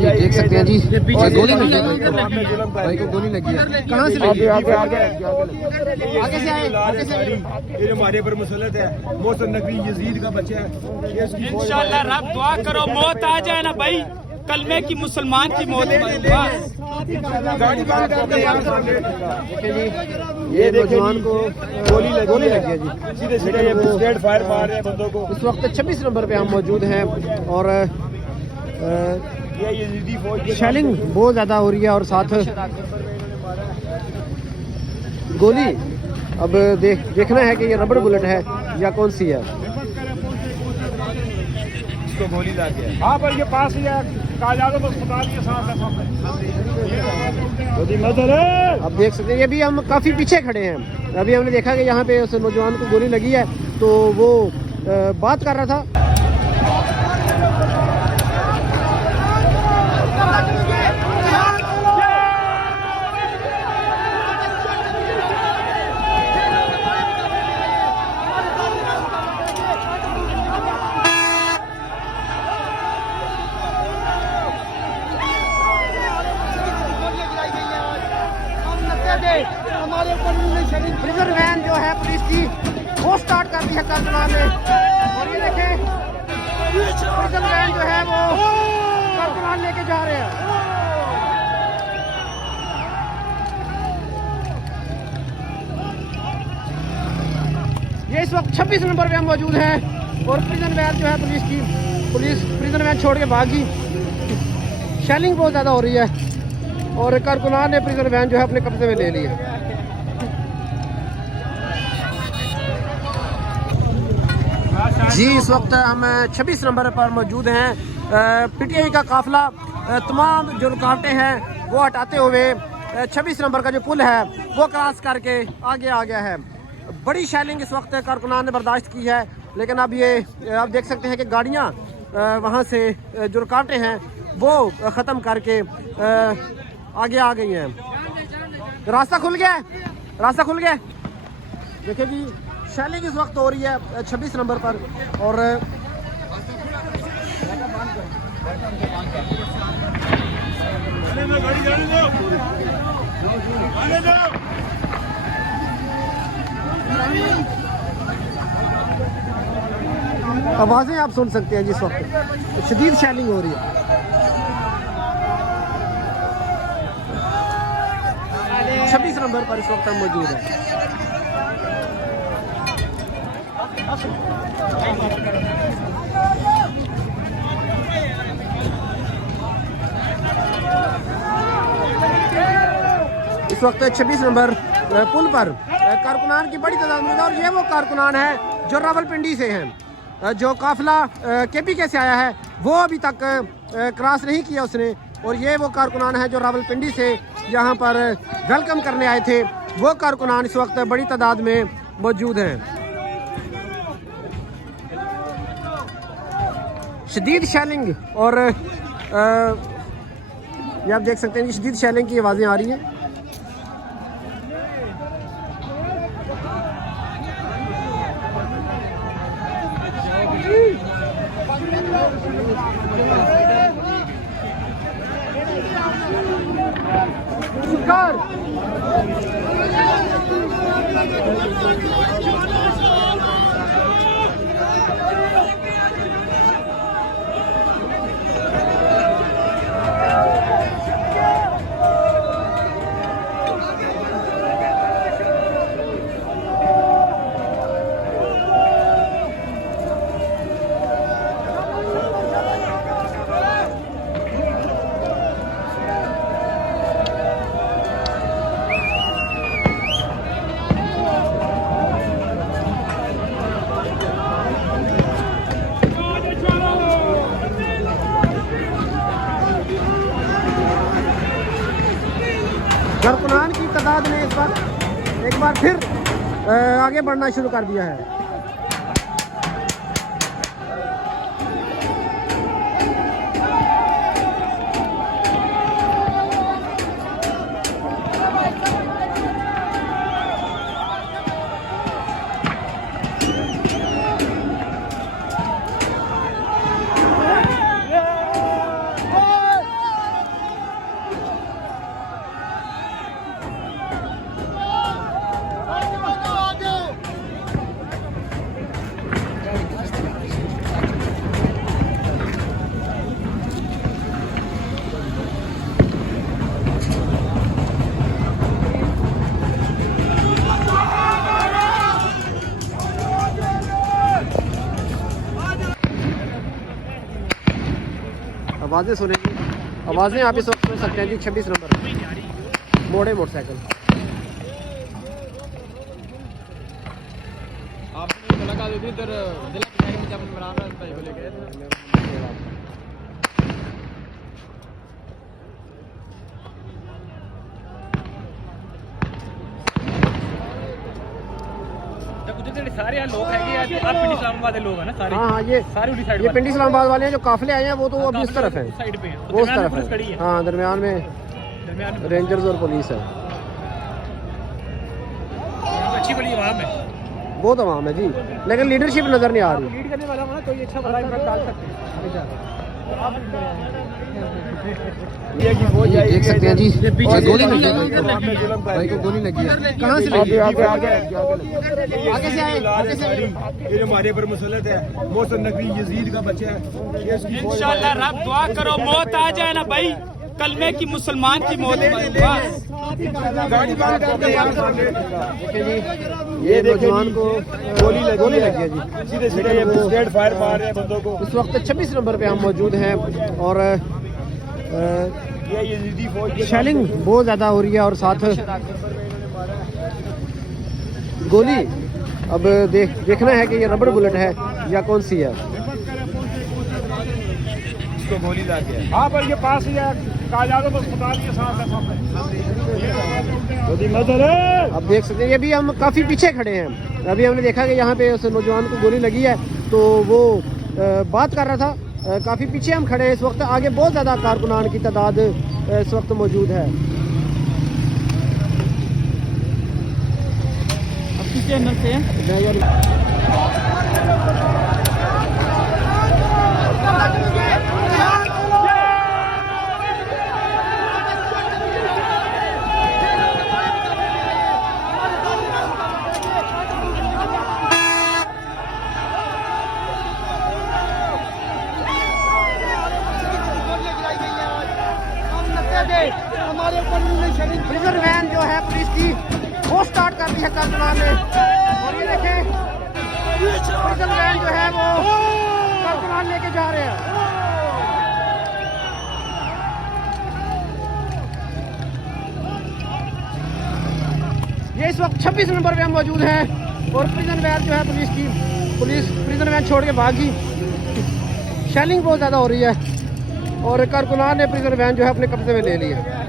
जी देख सकते हैं जी, गोली लगी है भाई को गोली लगी है। कहाँ से लगी? आगे से आए। ये हमारे पर मुसलत है, मोहसिन नकवी यजीद का बच्चा है। इंशाल्लाह रब दुआ करो मौत आ जाए ना भाई, कलमे की मुसलमान की मौत। गाड़ी बांध ये नौजवान को गोली लगी है जी। सीधे सीधे ये स्ट्रेट फायर मार रहे हैं बंदों को। इस वक्त 26 नंबर पे हम मौजूद हैं और ये यजीदी फौज शेलिंग बहुत ज़्यादा हो रही है और साथ गोली। अब देखना है कि ये रबड़ बुलेट है या कौन सी है। इसको गोली लग गया। हाँ पर ये पास ही है, काजादम अस्पताल के साथ है सामने। अब देख सकते हैं ये भी हम काफ़ी पीछे खड़े हैं। अभी हमने देखा कि यहाँ पे उस नौजवान को गोली लगी है तो वो बात कर रहा था। प्रिजन वैन जो है पुलिस की वो स्टार्ट कर दी है कारकुनान ने। और ये देखें प्रिजन वैन जो है वो कारकुनान लेके जा रहे हैं। ये इस वक्त 26 नंबर पे हम मौजूद हैं और प्रिजन वैन जो है पुलिस प्रिजन वैन छोड़ के भागी। शेलिंग बहुत ज़्यादा हो रही है और कारकुनान ने प्रिजन वैन जो है अपने कब्जे में ले ली है। जी इस वक्त हम 26 नंबर पर मौजूद हैं। पीटीआई का काफिला तमाम जो रुकावटें हैं वो हटाते हुए 26 नंबर का जो पुल है वो क्रॉस करके आगे आ गया है। बड़ी शेलिंग इस वक्त कारकुनान ने बर्दाश्त की है, लेकिन अब ये आप देख सकते हैं कि गाड़ियाँ वहाँ से जो रुकावटें हैं वो ख़त्म करके आगे आ गई हैं। रास्ता खुल गया है, रास्ता खुल गया है। देखिए जी शेलिंग इस वक्त हो रही है 26 नंबर पर और आवाज़ें आप सुन सकते हैं जिस वक्त शदीद शेलिंग हो रही है। 26 नंबर पर इस वक्त हम मौजूद हैं। इस वक्त 26 नंबर पुल पर कारकुनान की बड़ी तादाद मौजूद है और ये वो कारकुनान है जो रावलपिंडी से हैं। जो काफिला केपीके से आया है वो अभी तक क्रॉस नहीं किया उसने, और ये वो कारकुनान है जो रावलपिंडी से यहाँ पर वेलकम करने आए थे। वो कारकुनान इस वक्त बड़ी तादाद में मौजूद हैं। शदीद शेलिंग और ये आप देख सकते हैं शदीद शेलिंग की आवाज़ें आ रही हैं। कारकुनान की तादाद ने इस बार एक बार फिर आगे बढ़ना शुरू कर दिया है। आवाज़ें सुनेंगे, आवाज़ें आप इस वक्त सुन सकते हैं जी। 26 नंबर मोड़े मोटरसाइकिल। आपने मुलाकात हुई थी इधर जिला पंचायत में जब इमरान खान भाई को लेके सारे लोग हैं आप पिंडी इस्लामाबाद के लोग हैं ना सारे। हाँ, ये सारे उसी साइड ये पिंडी इस्लामाबाद वाले हैं जो काफिले आए हैं, वो तो अभी उस तरफ है, साइड पे वो उस तरफ है। हाँ, दरमियान में रेंजर्स और पुलिस है। अच्छी बड़ी आवाम है, बहुत आवाम है जी, लेकिन लीडरशिप नजर नहीं आ रही। लीड करने वाला होना कोई अच्छा बड़ा इम्पैक्ट डाल सकते हैं। ये देख सकते हैं जी, और गोली लगी है भाई को गोली लगी है। कहाँ से लगी? आगे से आए, आगे से आए। ये जो हमारे पर मुसल्लत है मोहसिन नकवी यजीद का बच्चा है, ये इसकी फौज इंशाल्लाह रब दुआ करो मौत आ जाए ना भाई, कलमे की मुसलमान की मौत बस। गाड़ी बांध करके यहाँ से देखिए जी, ये नौजवान को गोली लगी है जी। सीधे सीधे ये बिस्केट फायर मार रहे हैं बंदों को। इस वक्त 26 नंबर पे हम मौजूद हैं और ये यजीदी फौज के शेलिंग बहुत ज़्यादा हो रही है और साथ गोली। अब देखना है कि ये रबड़ बुलेट है या कौन सी है। इसको गोली लग गया। हाँ पर ये पास ही है, काजादो अस्पताल के साथ है। अब देख सकते हैं, ये भी हम काफ़ी पीछे खड़े हैं। अभी हमने देखा कि यहाँ पे उस नौजवान को गोली लगी है, तो वो बात कर रहा था। काफ़ी पीछे हम खड़े हैं इस वक्त। आगे बहुत ज़्यादा कारकुनान की तादाद इस वक्त मौजूद है। अब किस चैनल से प्रिजन वैन जो है पुलिस की, वो स्टार्ट कर दी है कारकुनान ने। और ये देखें, प्रिजन वैन जो है वो कारकुनान लेके जा रहे हैं। ये इस वक्त 26 नंबर पे हम मौजूद हैं और प्रिजन वैन जो है पुलिस की, पुलिस प्रिजन वैन छोड़ के भागी। शेलिंग बहुत ज़्यादा हो रही है और कारकुनान ने प्रिजन वैन जो है अपने कब्जे में ले ली है।